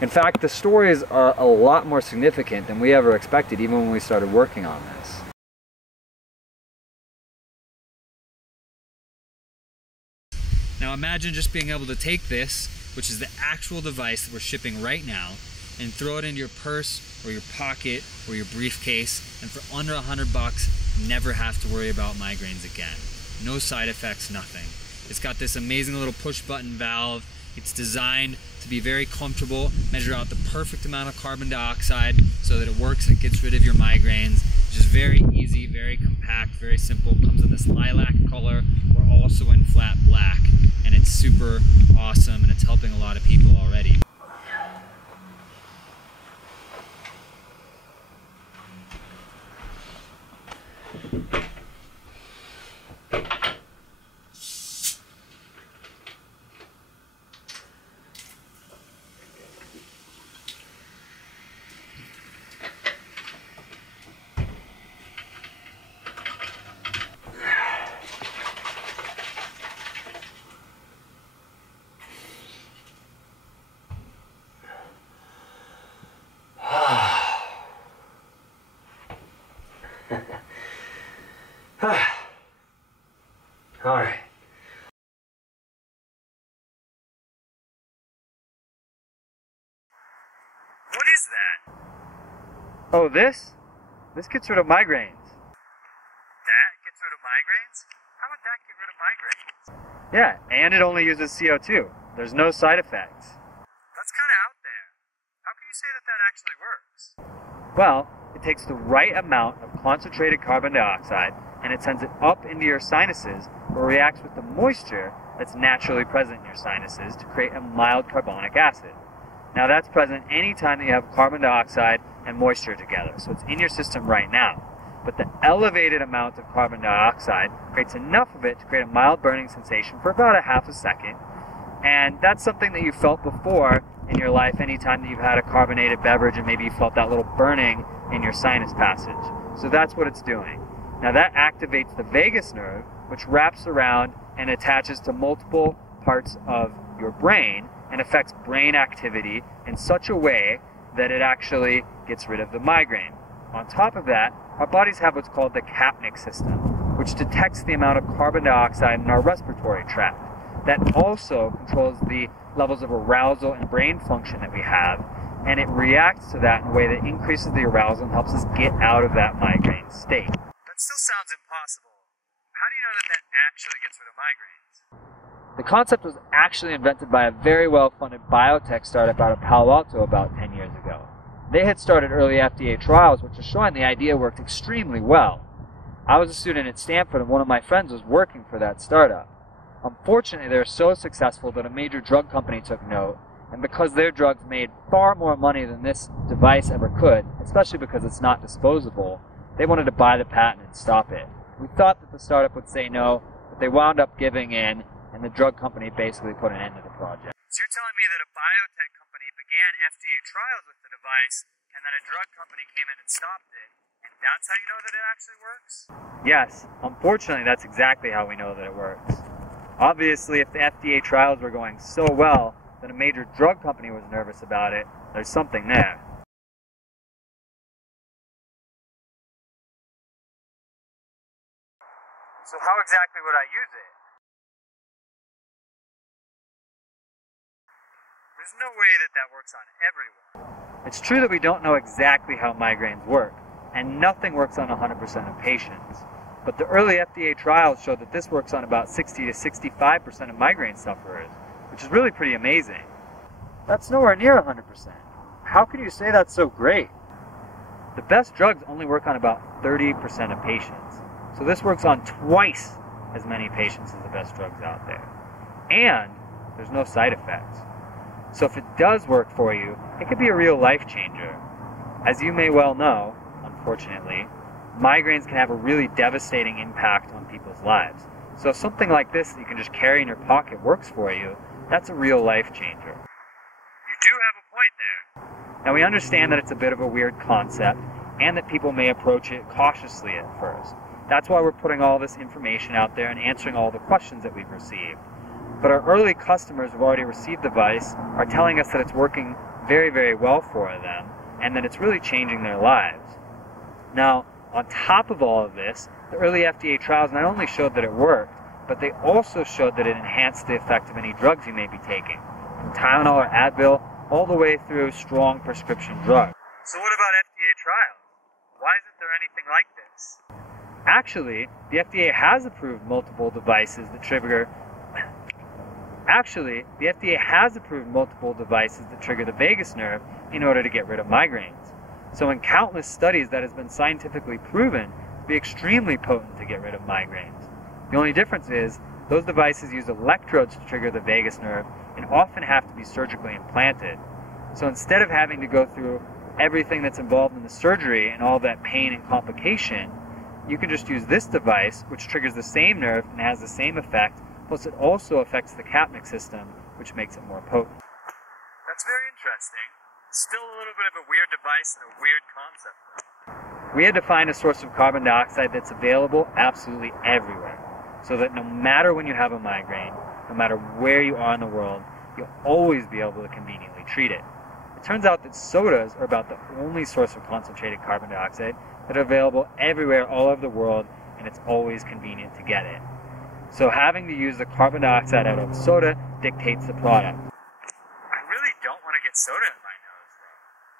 In fact, the stories are a lot more significant than we ever expected, even when we started working on this. Now imagine just being able to take this, which is the actual device that we're shipping right now, and throw it into your purse or your pocket or your briefcase, and for under $100, never have to worry about migraines again. No side effects, nothing. It's got this amazing little push button valve. It's designed to be very comfortable, measure out the perfect amount of carbon dioxide so that it works and gets rid of your migraines. It's just very easy, very compact, very simple. Comes in this lilac color or also in flat black. And it's super awesome, and it's helping a lot of people already. All right. What is that? Oh, this? This gets rid of migraines. That gets rid of migraines? How would that get rid of migraines? Yeah, and it only uses CO2. There's no side effects. That's kind of out there. How can you say that that actually works? Well, it takes the right amount of concentrated carbon dioxide and it sends it up into your sinuses where it reacts with the moisture that's naturally present in your sinuses to create a mild carbonic acid. Now that's present anytime that you have carbon dioxide and moisture together, so it's in your system right now. But the elevated amount of carbon dioxide creates enough of it to create a mild burning sensation for about a half a second. And that's something that you felt before in your life anytime that you've had a carbonated beverage and maybe you felt that little burning in your sinus passage. So that's what it's doing. Now that activates the vagus nerve, which wraps around and attaches to multiple parts of your brain and affects brain activity in such a way that it actually gets rid of the migraine. On top of that, our bodies have what's called the Kapnick system, which detects the amount of carbon dioxide in our respiratory tract. That also controls the levels of arousal and brain function that we have, and it reacts to that in a way that increases the arousal and helps us get out of that migraine state. That still sounds impossible. How do you know that that actually gets rid of migraines? The concept was actually invented by a very well-funded biotech startup out of Palo Alto about 10 years ago. They had started early FDA trials, which are showing the idea worked extremely well. I was a student at Stanford, and one of my friends was working for that startup. Unfortunately, they were so successful that a major drug company took note, and because their drugs made far more money than this device ever could, especially because it's not disposable, they wanted to buy the patent and stop it. We thought that the startup would say no, but they wound up giving in, and the drug company basically put an end to the project. So you're telling me that a biotech company began FDA trials with the device, and then a drug company came in and stopped it, and that's how you know that it actually works? Yes, unfortunately that's exactly how we know that it works. Obviously, if the FDA trials were going so well that a major drug company was nervous about it, there's something there. So how exactly would I use it? There's no way that that works on everyone. It's true that we don't know exactly how migraines work, and nothing works on 100% of patients. But the early FDA trials showed that this works on about 60 to 65% of migraine sufferers, which is really pretty amazing. That's nowhere near 100%. How can you say that's so great? The best drugs only work on about 30% of patients. So this works on twice as many patients as the best drugs out there. And there's no side effects. So if it does work for you, it could be a real life changer. As you may well know, unfortunately, migraines can have a really devastating impact on people's lives. So if something like this that you can just carry in your pocket works for you, that's a real life changer. You do have a point there. Now we understand that it's a bit of a weird concept and that people may approach it cautiously at first. That's why we're putting all this information out there and answering all the questions that we've received. But our early customers who've already received the device are telling us that it's working very, very well for them, and that it's really changing their lives. Now, on top of all of this, the early FDA trials not only showed that it worked, but they also showed that it enhanced the effect of any drugs you may be taking, from Tylenol or Advil, all the way through strong prescription drugs. So what about FDA trials? Why isn't there anything like this? Actually, the FDA has approved multiple devices that trigger the vagus nerve in order to get rid of migraines. So in countless studies, that has been scientifically proven to be extremely potent to get rid of migraines. The only difference is those devices use electrodes to trigger the vagus nerve and often have to be surgically implanted. So instead of having to go through everything that's involved in the surgery and all that pain and complication, you can just use this device, which triggers the same nerve and has the same effect, plus it also affects the capnic system, which makes it more potent. That's very interesting. Still a little bit of a weird device and a weird concept. We had to find a source of carbon dioxide that's available absolutely everywhere, so that no matter when you have a migraine, no matter where you are in the world, you'll always be able to conveniently treat it. It turns out that sodas are about the only source of concentrated carbon dioxide that are available everywhere all over the world, and it's always convenient to get it. So having to use the carbon dioxide out of soda dictates the product. I really don't want to get soda in my nose,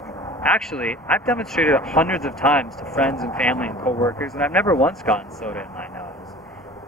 though. Actually, I've demonstrated it hundreds of times to friends and family and coworkers, and I've never once gotten soda in my nose.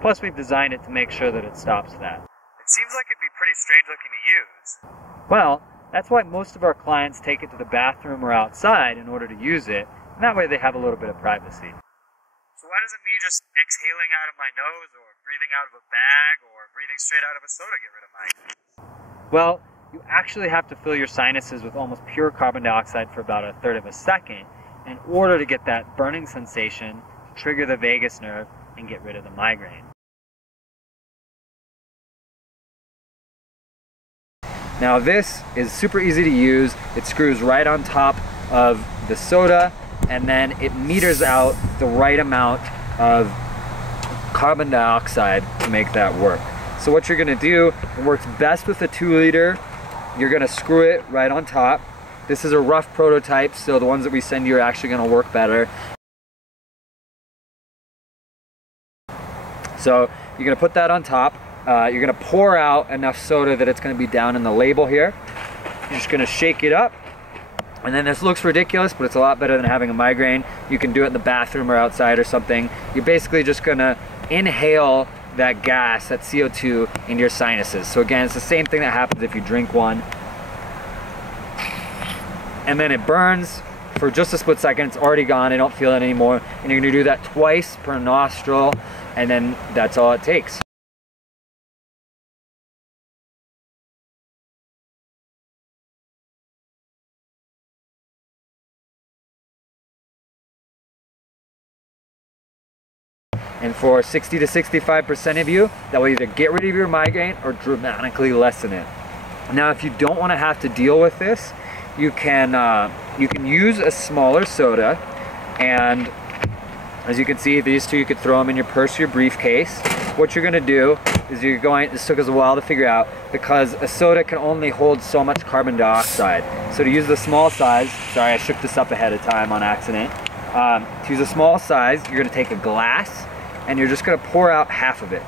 Plus, we've designed it to make sure that it stops that. It seems like it'd be pretty strange looking to use. Well, that's why most of our clients take it to the bathroom or outside in order to use it, and that way they have a little bit of privacy. So why doesn't me just exhaling out of my nose or breathing out of a bag or breathing straight out of a soda get rid of migraines? Well, you actually have to fill your sinuses with almost pure carbon dioxide for about 1/3 of a second in order to get that burning sensation, to trigger the vagus nerve, and get rid of the migraine. Now this is super easy to use. It screws right on top of the soda, and then it meters out the right amount of carbon dioxide to make that work. So what you're gonna do, it works best with a 2-liter. You're gonna screw it right on top. This is a rough prototype, so the ones that we send you are actually gonna work better. So you're gonna put that on top. You're gonna pour out enough soda that it's gonna be down in the label here. You're just gonna shake it up. And then this looks ridiculous, but it's a lot better than having a migraine. You can do it in the bathroom or outside or something. You're basically just gonna inhale that gas, that CO2, into your sinuses. So again, it's the same thing that happens if you drink one. And then it burns for just a split second. It's already gone, I don't feel it anymore. And you're gonna do that twice per nostril, and then that's all it takes. And for 60 to 65% of you, that will either get rid of your migraine or dramatically lessen it. Now, if you don't want to have to deal with this, you can use a smaller soda, and as you can see, these two, you could throw them in your purse or your briefcase. What you're going to do is this took us a while to figure out, because a soda can only hold so much carbon dioxide. So to use the small size, sorry, I shook this up ahead of time on accident. To use a small size, you're going to take a glass, and you're just going to pour out half of it.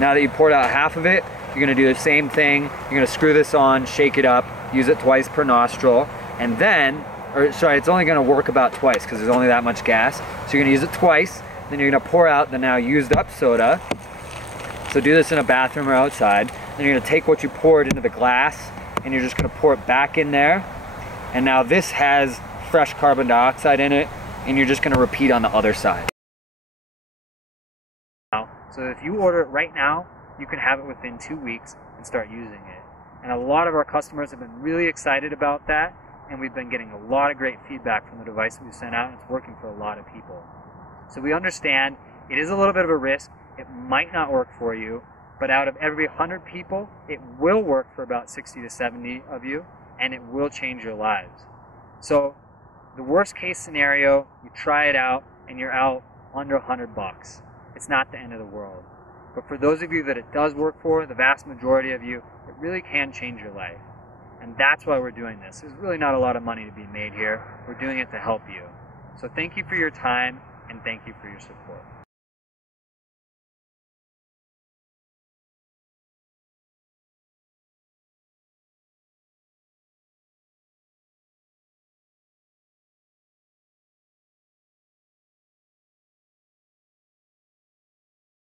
Now that you poured out half of it, you're going to do the same thing. You're going to screw this on, shake it up, use it twice per nostril, and then, or sorry, it's only going to work about twice because there's only that much gas. So you're going to use it twice, then you're going to pour out the now used up soda. So do this in a bathroom or outside. Then you're going to take what you poured into the glass, and you're just going to pour it back in there. And now this has fresh carbon dioxide in it, and you're just going to repeat on the other side. So if you order it right now, you can have it within 2 weeks and start using it. And a lot of our customers have been really excited about that, and we've been getting a lot of great feedback from the device that we've sent out, and it's working for a lot of people. So we understand it is a little bit of a risk. It might not work for you, but out of every 100 people, it will work for about 60 to 70 of you, and it will change your lives. So the worst case scenario, you try it out and you're out under $100. It's not the end of the world. But for those of you that it does work for, the vast majority of you, it really can change your life. And that's why we're doing this. There's really not a lot of money to be made here. We're doing it to help you. So thank you for your time, and thank you for your support.